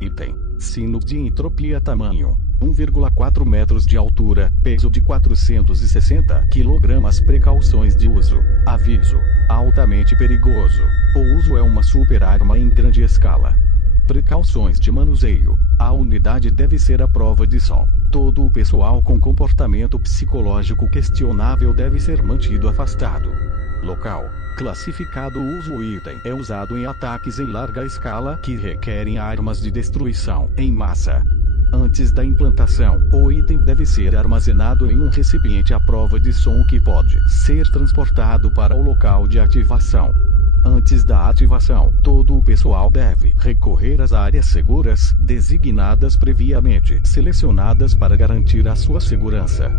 Item: sino de entropia tamanho 1,4 metros de altura, peso de 460 kg. Precauções de uso. Aviso: altamente perigoso. O uso é uma super arma em grande escala. Precauções de manuseio. A unidade deve ser à prova de som. Todo o pessoal com comportamento psicológico questionável deve ser mantido afastado. Local: classificado uso. O item é usado em ataques em larga escala que requerem armas de destruição em massa. Antes da implantação, o item deve ser armazenado em um recipiente à prova de som que pode ser transportado para o local de ativação. Antes da ativação, todo o pessoal deve recorrer às áreas seguras, designadas previamente, selecionadas para garantir a sua segurança.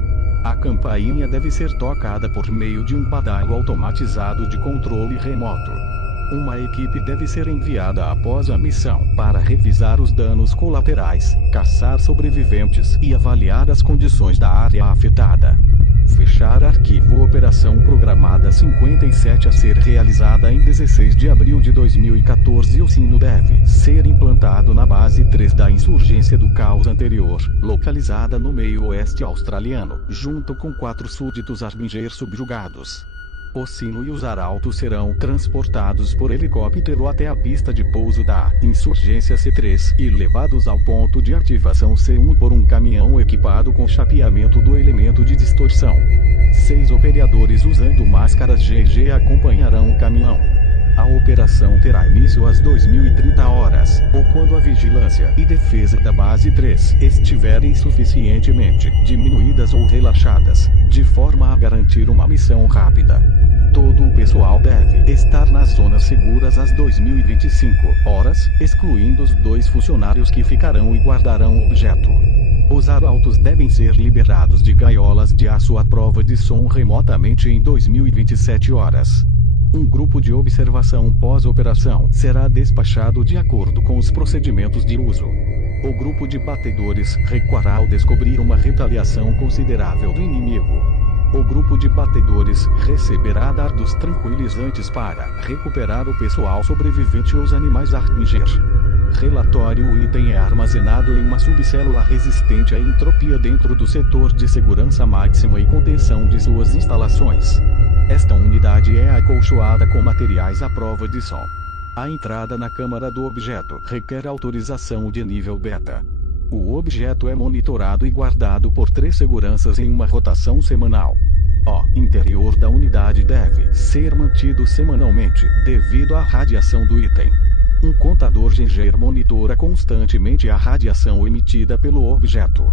A campainha deve ser tocada por meio de um badalo automatizado de controle remoto. Uma equipe deve ser enviada após a missão para revisar os danos colaterais, caçar sobreviventes e avaliar as condições da área afetada. Fechar arquivo. Operação programada 57 a ser realizada em 16 de abril de 2014. O sino deve ser implantado na base 3 da insurgência do caos anterior, localizada no meio oeste australiano, junto com 4 súditos Arminger subjugados. O sino e os arautos serão transportados por helicóptero até a pista de pouso da insurgência C3 e levados ao ponto de ativação C1 por um caminhão equipado com chapeamento do elemento de distorção. 6 operadores usando máscaras GG acompanharão o caminhão. A operação terá início às 2030 horas, ou quando a vigilância e defesa da base 3 estiverem suficientemente diminuídas ou relaxadas, de forma a garantir uma missão rápida. Todo o pessoal deve estar nas zonas seguras às 2025 horas, excluindo os 2 funcionários que ficarão e guardarão o objeto. Os arautos devem ser liberados de gaiolas de aço à prova de som remotamente em 2027 horas. Um grupo de observação pós-operação será despachado de acordo com os procedimentos de uso. O grupo de batedores recuará ao descobrir uma retaliação considerável do inimigo. O grupo de batedores receberá dardos tranquilizantes para recuperar o pessoal sobrevivente e os animais Arminger. Relatório: o item é armazenado em uma subcélula resistente à entropia dentro do setor de segurança máxima e contenção de suas instalações. Esta unidade é acolchoada com materiais à prova de som. A entrada na câmara do objeto requer autorização de nível beta. O objeto é monitorado e guardado por 3 seguranças em uma rotação semanal. O interior da unidade deve ser mantido semanalmente, devido à radiação do item. Um contador Geiger monitora constantemente a radiação emitida pelo objeto.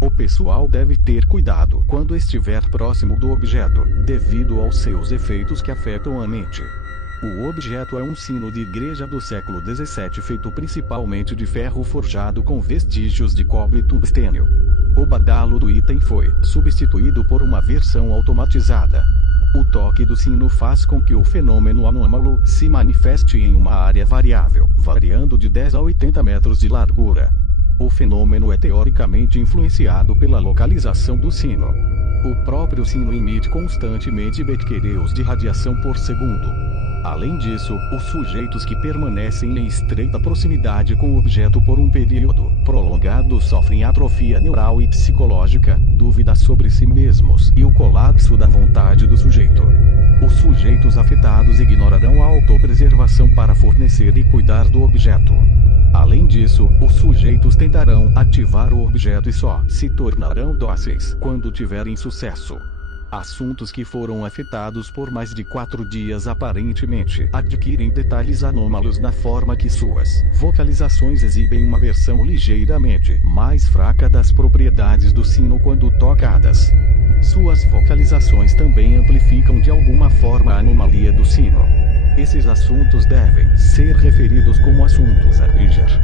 O pessoal deve ter cuidado quando estiver próximo do objeto, devido aos seus efeitos que afetam a mente. O objeto é um sino de igreja do século XVII feito principalmente de ferro forjado com vestígios de cobre e tungstênio. O badalo do item foi substituído por uma versão automatizada. O toque do sino faz com que o fenômeno anômalo se manifeste em uma área variável, variando de 10 a 80 metros de largura. O fenômeno é teoricamente influenciado pela localização do sino. O próprio sino emite constantemente becquerels de radiação por segundo. Além disso, os sujeitos que permanecem em estreita proximidade com o objeto por um período prolongado sofrem atrofia neural e psicológica, dúvida sobre si mesmos e o colapso da vontade do sujeito. Os sujeitos afetados ignorarão a autopreservação para fornecer e cuidar do objeto. Além disso, os sujeitos tentarão ativar o objeto e só se tornarão dóceis quando tiverem sucesso. Assuntos que foram afetados por mais de 4 dias aparentemente adquirem detalhes anômalos na forma que suas vocalizações exibem uma versão ligeiramente mais fraca das propriedades do sino quando tocadas. Suas vocalizações também amplificam de alguma forma a anomalia do sino. Esses assuntos devem ser referidos como assuntos Arminger.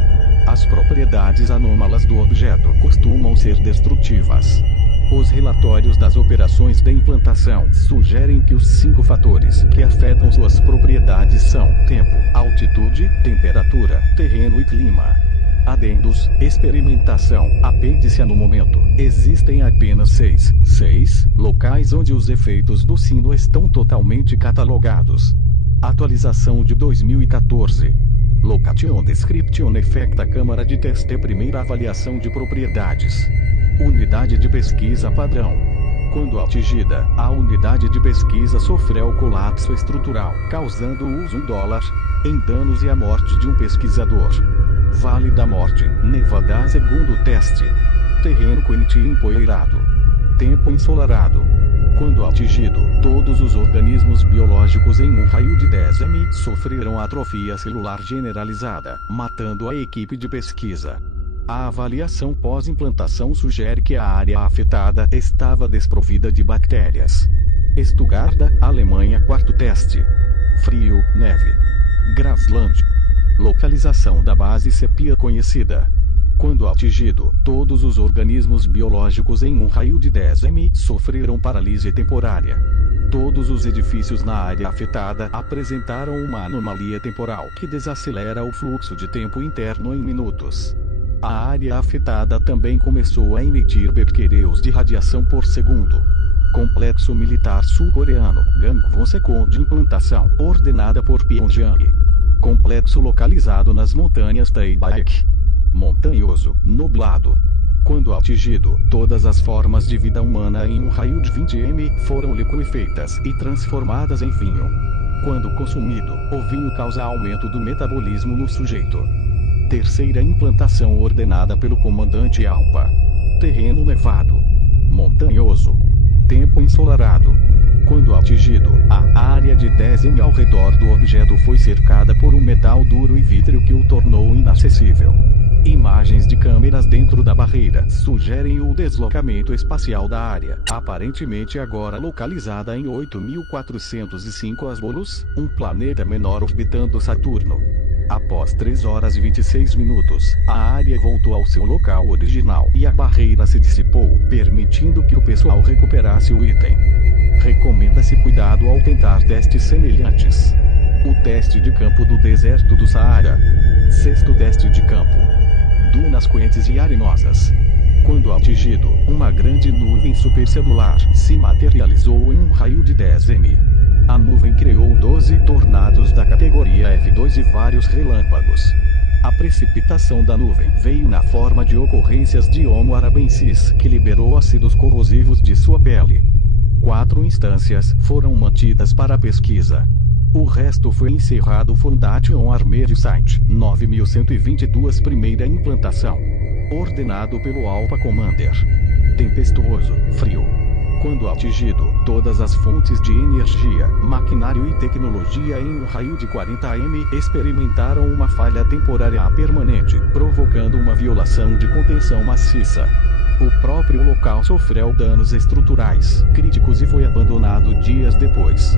As propriedades anômalas do objeto costumam ser destrutivas. Os relatórios das operações de implantação sugerem que os 5 fatores que afetam suas propriedades são tempo, altitude, temperatura, terreno e clima. Adendos, experimentação, apêndice a no momento. Existem apenas 6 locais onde os efeitos do sino estão totalmente catalogados. Atualização de 2014. Location Description Effect. A Câmara de Teste. Primeira avaliação de propriedades. Unidade de pesquisa padrão. Quando atingida, a unidade de pesquisa sofreu colapso estrutural, causando $1 em danos e a morte de um pesquisador. Vale da Morte, Nevada. Segundo teste. Terreno quente e empoeirado. Tempo ensolarado. Quando atingido, todos os organismos biológicos em um raio de 10 m sofreram atrofia celular generalizada, matando a equipe de pesquisa. A avaliação pós-implantação sugere que a área afetada estava desprovida de bactérias. Stuttgart, Alemanha. Quarto teste. Frio, neve. Grasland. Localização da base sepia conhecida. Quando atingido, todos os organismos biológicos em um raio de 10 m sofreram paralisia temporária. Todos os edifícios na área afetada apresentaram uma anomalia temporal que desacelera o fluxo de tempo interno em minutos. A área afetada também começou a emitir berquereus de radiação por segundo. Complexo Militar Sul-Coreano, Gangwon. De implantação, ordenada por Pyongyang. Complexo localizado nas montanhas Taebaek. Montanhoso, nublado. Quando atingido, todas as formas de vida humana em um raio de 20 m foram liquefeitas e transformadas em vinho. Quando consumido, o vinho causa aumento do metabolismo no sujeito. Terceira implantação ordenada pelo comandante Alpa. Terreno nevado. Montanhoso. Tempo ensolarado. Quando atingido, a área de 10 m ao redor do objeto foi cercada por um metal duro e vítreo que o tornou inacessível. Imagens de câmeras dentro da barreira sugerem o deslocamento espacial da área, aparentemente agora localizada em 8.405 Asbolos, um planeta menor orbitando Saturno. Após 3 horas e 26 minutos, a área voltou ao seu local original e a barreira se dissipou, permitindo que o pessoal recuperasse o item. Recomenda-se cuidado ao tentar testes semelhantes. O teste de campo do deserto do Saara. Sexto teste de campo. Dunas quentes e arenosas. Quando atingido, uma grande nuvem supercelular se materializou em um raio de 10 m. A nuvem criou 12 tornados da categoria F2 e vários relâmpagos. A precipitação da nuvem veio na forma de ocorrências de Homo arabensis, que liberou ácidos corrosivos de sua pele. 4 instâncias foram mantidas para a pesquisa. O resto foi encerrado. Foundation Armored Site 9122. Primeira implantação. Ordenado pelo Alpha Commander. Tempestuoso, frio. Quando atingido, todas as fontes de energia, maquinário e tecnologia em um raio de 40 m experimentaram uma falha temporária permanente, provocando uma violação de contenção maciça. O próprio local sofreu danos estruturais críticos e foi abandonado dias depois.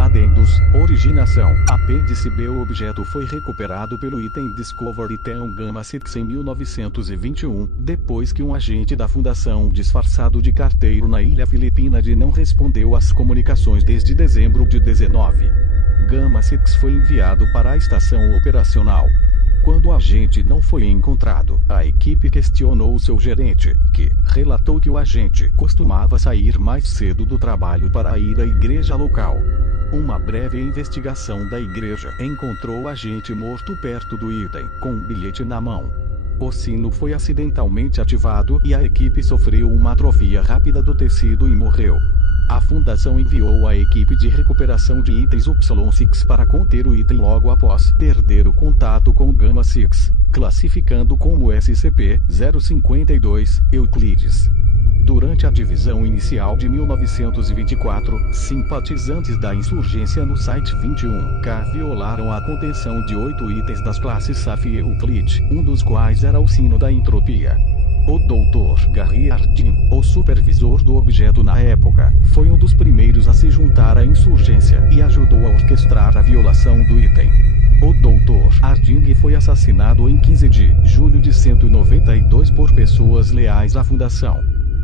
Adendos, originação, apêndice B. O objeto foi recuperado pelo item Discovery Theon Gamma 6 em 1921, depois que um agente da fundação disfarçado de carteiro na ilha filipina de não respondeu às comunicações desde dezembro de 19. Gamma 6 foi enviado para a estação operacional. Quando o agente não foi encontrado, a equipe questionou seu gerente, que relatou que o agente costumava sair mais cedo do trabalho para ir à igreja local. Uma breve investigação da igreja encontrou o agente morto perto do item, com um bilhete na mão. O sino foi acidentalmente ativado e a equipe sofreu uma atrofia rápida do tecido e morreu. A fundação enviou a equipe de recuperação de itens Y6 para conter o item logo após perder o contato com o Gamma 6, classificando como SCP-052, Euclides. Durante a divisão inicial de 1924, simpatizantes da insurgência no Site 21K violaram a contenção de 8 itens das classes Saf e Euclid, um dos quais era o sino da entropia. O Dr. Gary Harding, o supervisor do objeto na época, foi um dos primeiros a se juntar à insurgência e ajudou a orquestrar a violação do item. O Dr. Harding foi assassinado em 15 de julho de 192 por pessoas leais à fundação.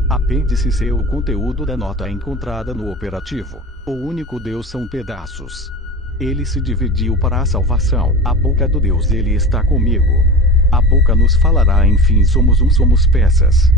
Apêndice C. O conteúdo da nota encontrada no operativo. O único Deus são pedaços. Ele se dividiu para a salvação. A boca do Deus ele está comigo. A boca nos falará, enfim, somos peças.